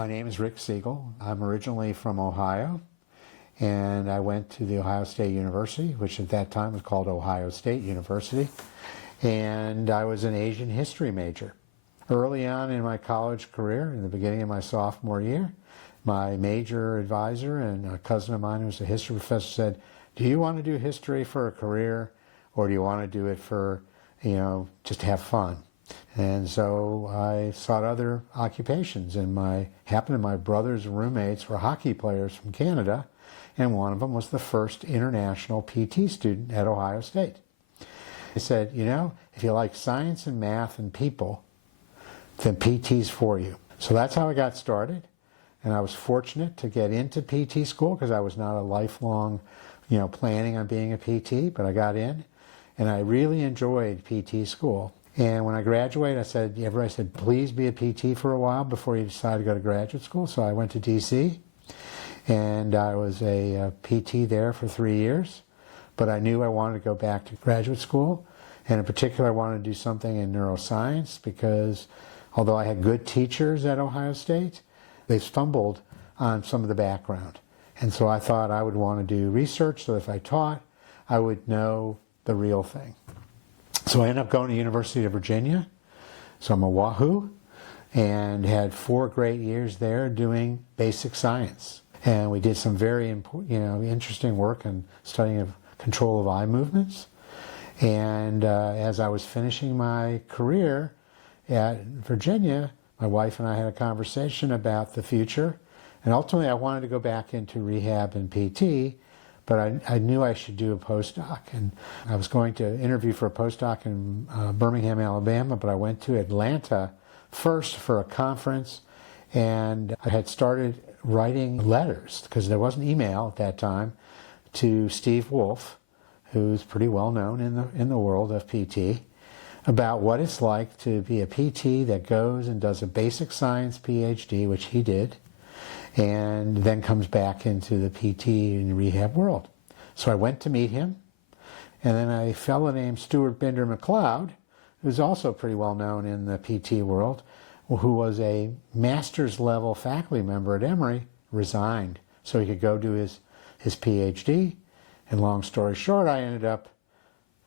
My name is Rick Segal. I'm originally from Ohio, and I went to the Ohio State University, which at that time was called Ohio State University, and I was an Asian history major. Early on in my college career, in the beginning of my sophomore year, my major advisor and a cousin of mine who was a history professor said, "Do you want to do history for a career, or do you want to do it for, just have fun?" And so I sought other occupations, and my brother's roommates were hockey players from Canada, and one of them was the first international PT student at Ohio State. He said, if you like science and math and people, then PT's for you. So that's how I got started, and I was fortunate to get into PT school because I was not a lifelong, planning on being a PT, but I got in, and I really enjoyed PT school. And when I graduated, everybody said, please be a PT for a while before you decide to go to graduate school. So I went to DC, and I was a PT there for 3 years. But I knew I wanted to go back to graduate school. And in particular, I wanted to do something in neuroscience because although I had good teachers at Ohio State, they stumbled on some of the background. And so I thought I would want to do research so if I taught, I would know the real thing. So I ended up going to the University of Virginia, so I'm a Wahoo, and had 4 great years there doing basic science. And we did some very important, interesting work in studying of control of eye movements. And as I was finishing my career at Virginia, my wife and I had a conversation about the future. And ultimately I wanted to go back into rehab and PT, but I knew I should do a postdoc, and I was going to interview for a postdoc in Birmingham, Alabama, but I went to Atlanta first for a conference, and I had started writing letters, because there wasn't email at that time, to Steve Wolf, who's pretty well known in the world of PT, about what it's like to be a PT that goes and does a basic science PhD, which he did, and then comes back into the PT and rehab world. So I went to meet him, and then a fellow named Stuart Binder McLeod, who's also pretty well known in the PT world, who was a master's level faculty member at Emory, resigned so he could go do his PhD. And long story short, I ended up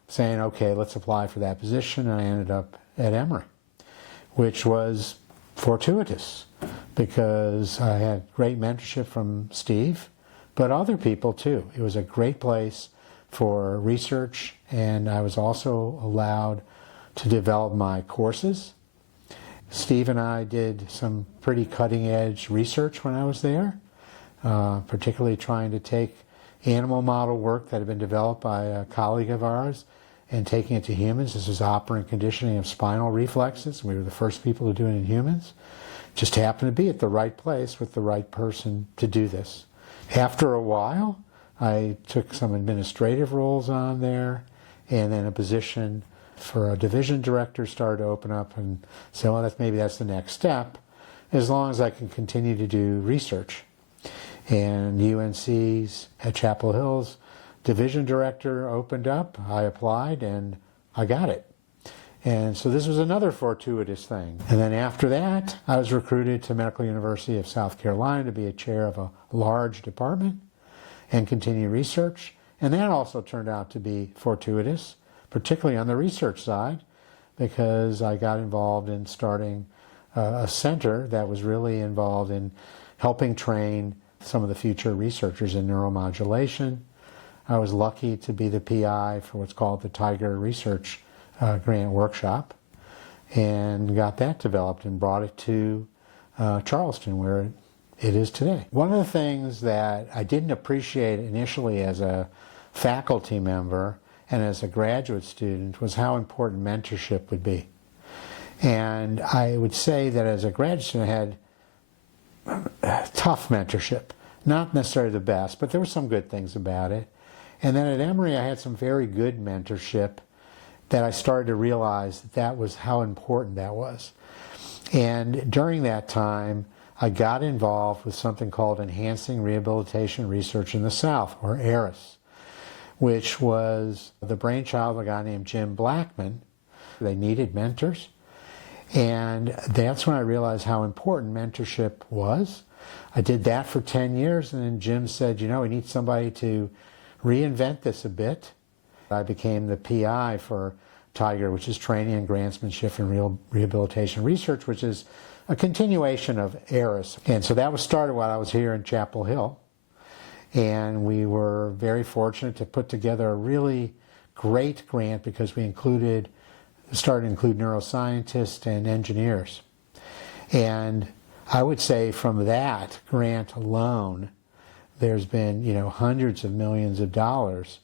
saying, okay, let's apply for that position, and I ended up at Emory, which was fortuitous, because I had great mentorship from Steve, but other people too. It was a great place for research, and I was also allowed to develop my courses. Steve and I did some pretty cutting-edge research when I was there, particularly trying to take animal model work that had been developed by a colleague of ours and taking it to humans. This was operant conditioning of spinal reflexes. We were the first people to do it in humans. Just happened to be at the right place with the right person to do this. After a while, I took some administrative roles on there, and then a position for a division director started to open up, and so maybe that's the next step, as long as I can continue to do research. And UNC's at Chapel Hill's division director opened up, I applied, and I got it. And so this was another fortuitous thing. And then after that, I was recruited to Medical University of South Carolina to be a chair of a large department and continue research. And that also turned out to be fortuitous, particularly on the research side, because I got involved in starting a center that was really involved in helping train some of the future researchers in neuromodulation. I was lucky to be the PI for what's called the TIGRR Research Grant Workshop, and got that developed and brought it to Charleston, where it is today. One of the things that I didn't appreciate initially as a faculty member and as a graduate student was how important mentorship would be. And I would say that as a graduate student I had tough mentorship. Not necessarily the best, but there were some good things about it. And then at Emory I had some very good mentorship that I started to realize that was how important that was. And during that time I got involved with something called Enhancing Rehabilitation Research in the South, or ARIS, which was the brainchild of a guy named Jim Blackman. They needed mentors. And that's when I realized how important mentorship was. I did that for 10 years, and then Jim said, you know, we need somebody to reinvent this a bit. I became the PI for TIGRR, which is Training in Grantsmanship and Rehabilitation Research, which is a continuation of ARIS. And so that was started while I was here in Chapel Hill. And we were very fortunate to put together a really great grant because we started to include neuroscientists and engineers. And I would say from that grant alone, there's been, you know, hundreds of millions of dollars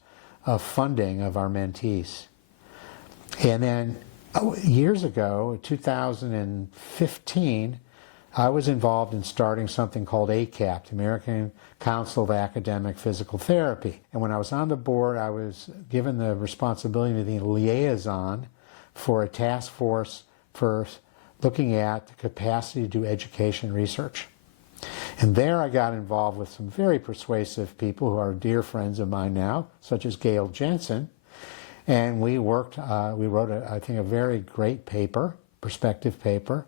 of funding of our mentees. And then years ago, 2015, I was involved in starting something called ACAP, the American Council of Academic Physical Therapy. And when I was on the board, I was given the responsibility to be a liaison for a task force for looking at the capacity to do education research. And there I got involved with some very persuasive people who are dear friends of mine now, such as Gail Jensen. And we wrote, I think, a very great paper, perspective paper.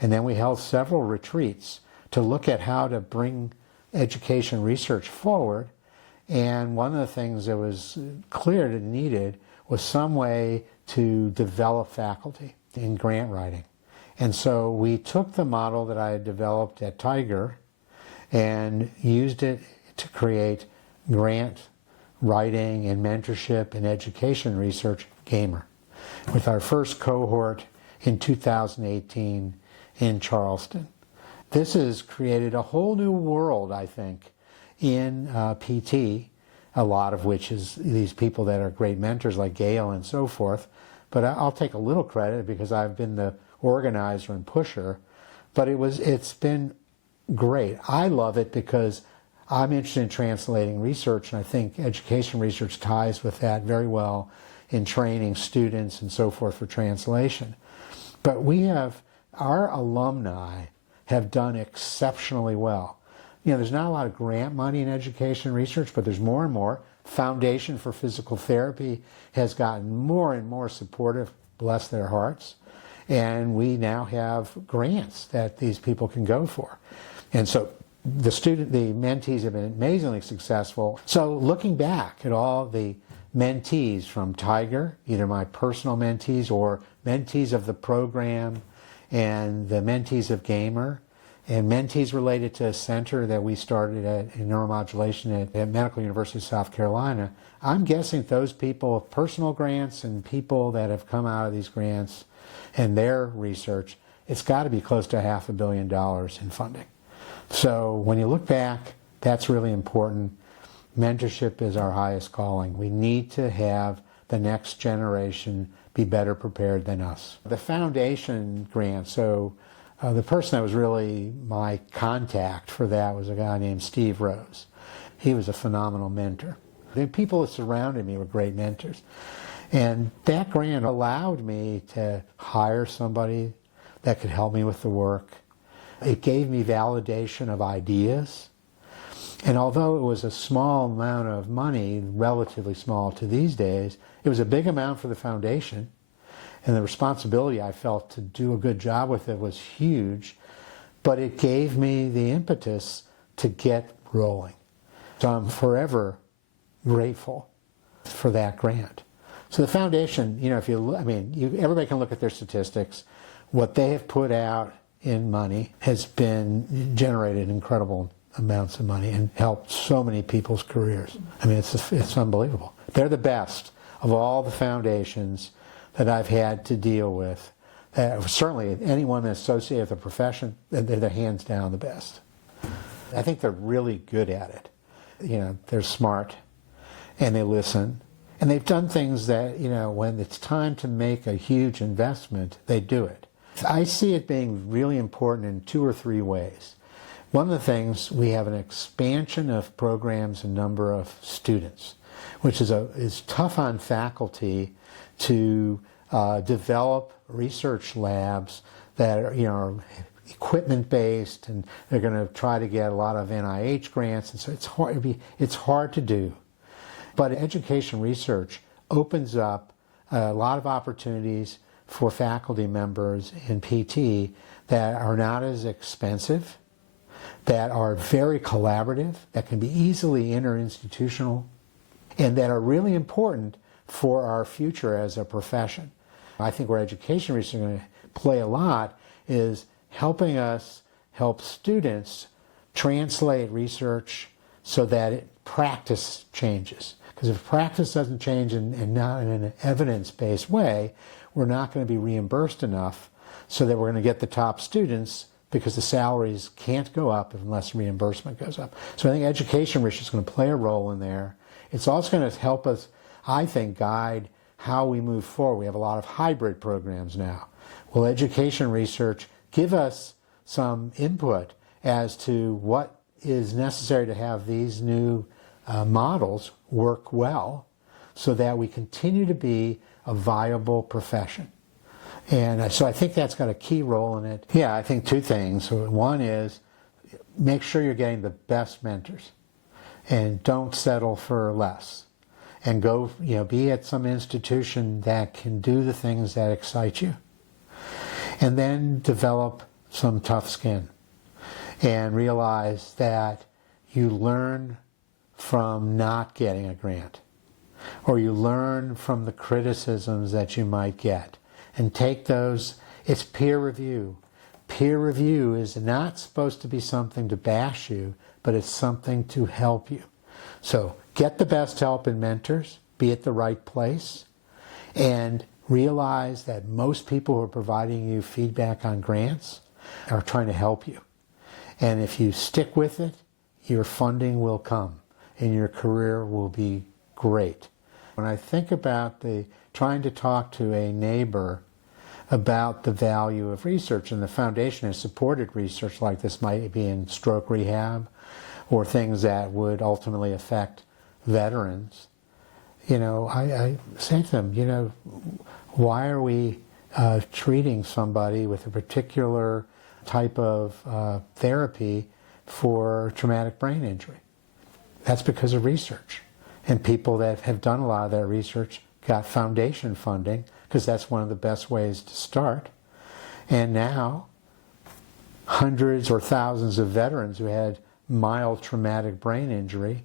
And then we held several retreats to look at how to bring education research forward. And one of the things that was clear that needed was some way to develop faculty in grant writing. And so we took the model that I had developed at TIGRR and used it to create grant writing and mentorship and education research, GAMER, with our first cohort in 2018 in Charleston. This has created a whole new world, I think, in PT, a lot of which is these people that are great mentors like Gail and so forth. But I'll take a little credit because I've been the organizer and pusher. But it's been great. I love it because I'm interested in translating research, and I think education research ties with that very well in training students and so forth for translation. But our alumni have done exceptionally well. You know, there's not a lot of grant money in education research, but there's more and more. Foundation for Physical Therapy has gotten more and more supportive, bless their hearts. And we now have grants that these people can go for. And so the mentees have been amazingly successful. So looking back at all the mentees from TIGRR, either my personal mentees or mentees of the program, and the mentees of GAMER, and mentees related to a center that we started in neuromodulation at Medical University of South Carolina, I'm guessing those people with personal grants and people that have come out of these grants and their research, it's got to be close to $500 million in funding. So when you look back, that's really important. Mentorship is our highest calling. We need to have the next generation be better prepared than us. The foundation grant, so the person that was really my contact for that was a guy named Steve Rose. He was a phenomenal mentor. The people that surrounded me were great mentors. And that grant allowed me to hire somebody that could help me with the work. It gave me validation of ideas. And although it was a small amount of money, relatively small to these days, it was a big amount for the foundation. And the responsibility I felt to do a good job with it was huge. But it gave me the impetus to get rolling. So I'm forever grateful for that grant. So the foundation, you know, everybody can look at their statistics. What they have put out in money has generated incredible amounts of money and helped so many people's careers. I mean, it's unbelievable. They're the best of all the foundations that I've had to deal with. Certainly anyone that's associated with the profession, they're hands down the best. I think they're really good at it. You know, they're smart and they listen. And they've done things that, you know, when it's time to make a huge investment, they do it. I see it being really important in 2 or 3 ways. One of the things, we have an expansion of programs and number of students, which is tough on faculty to develop research labs that are, you know, are equipment-based, and they're going to try to get a lot of NIH grants, and so it's hard to do. But education research opens up a lot of opportunities for faculty members in PT that are not as expensive, that are very collaborative, that can be easily interinstitutional, and that are really important for our future as a profession. I think where education research is going to play a lot is helping us help students translate research so that practice changes. Because if practice doesn't change and not in an evidence-based way, we're not going to be reimbursed enough so that we're going to get the top students, because the salaries can't go up unless reimbursement goes up. So I think education research is going to play a role in there. It's also going to help us, I think, guide how we move forward. We have a lot of hybrid programs now. Will education research give us some input as to what is necessary to have these new models work well so that we continue to be a viable profession? And so I think that's got a key role in it. Yeah, I think two things. One is make sure you're getting the best mentors and don't settle for less. And go, be at some institution that can do the things that excite you. And then develop some tough skin and realize that you learn from not getting a grant, or you learn from the criticisms that you might get, and take those. It's peer review. Peer review is not supposed to be something to bash you, but it's something to help you. So get the best help in mentors, be at the right place, and realize that most people who are providing you feedback on grants are trying to help you. And if you stick with it, your funding will come and your career will be great. When I think about trying to talk to a neighbor about the value of research, and the foundation has supported research like this, might be in stroke rehab or things that would ultimately affect veterans, I say to them, why are we treating somebody with a particular type of therapy for traumatic brain injury? That's because of research. And people that have done a lot of that research got foundation funding, because that's one of the best ways to start. And now, hundreds or thousands of veterans who had mild traumatic brain injury,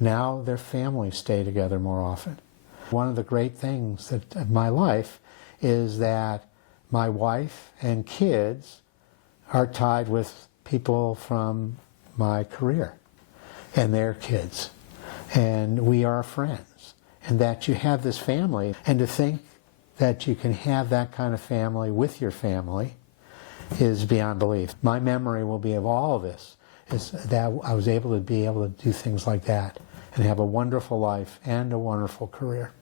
now their families stay together more often. One of the great things of my life is that my wife and kids are tied with people from my career and their kids. And we are friends. And that you have this family, and to think that you can have that kind of family with your family is beyond belief. My memory will be of all of this, is that I was able to do things like that and have a wonderful life and a wonderful career.